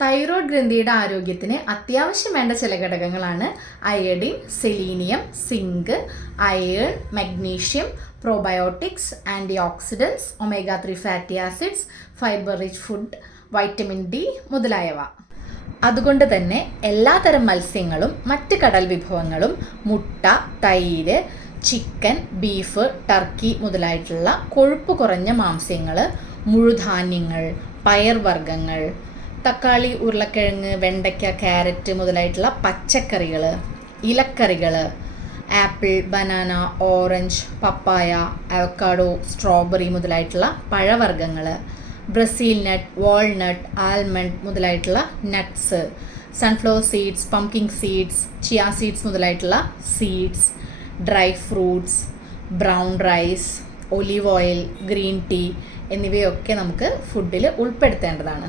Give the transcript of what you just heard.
Thyroid ഗ്രന്ഥിയുടെ ആരോഗ്യത്തിന് അത്യാവശ്യം വേണ്ട ചില ഘടകങ്ങളാണ് iodine, selenium, zinc, iron, magnesium, probiotics, antioxidants, omega 3 fatty acids, fibre rich food, vitamin D മുതലായവ. അതുകൊണ്ട് തന്നെ എല്ലാതരം മത്സ്യങ്ങളും മറ്റ് കടൽ വിഭവങ്ങളും മുട്ട, തൈര്, ചിക്കൻ, ബീഫ്, ടർക്കി മുതലായിട്ടുള്ള കൊഴുപ്പ് കുറഞ്ഞ മാംസ്യങ്ങൾ, മുഴുധാന്യങ്ങൾ, പയർവർഗ്ഗങ്ങൾ, തക്കാളി, ഉരുളക്കിഴങ്ങ്, വെണ്ടയ്ക്ക, ക്യാരറ്റ് മുതലായിട്ടുള്ള പച്ചക്കറികൾ, ഇലക്കറികൾ, apple, banana, orange, papaya, avocado, strawberry മുതലായിട്ടുള്ള പഴവർഗ്ഗങ്ങൾ, ബ്രസീൽ നട്ട്, വാൾനട്ട്, ആൽമണ്ട് മുതലായിട്ടുള്ള nuts, sunflower seeds, pumpkin seeds, chia seeds മുതലായിട്ടുള്ള seeds, dry fruits, brown rice, olive oil, green tea എന്നിവയൊക്കെ നമുക്ക് ഫുഡിൽ ഉൾപ്പെടുത്തേണ്ടതാണ്.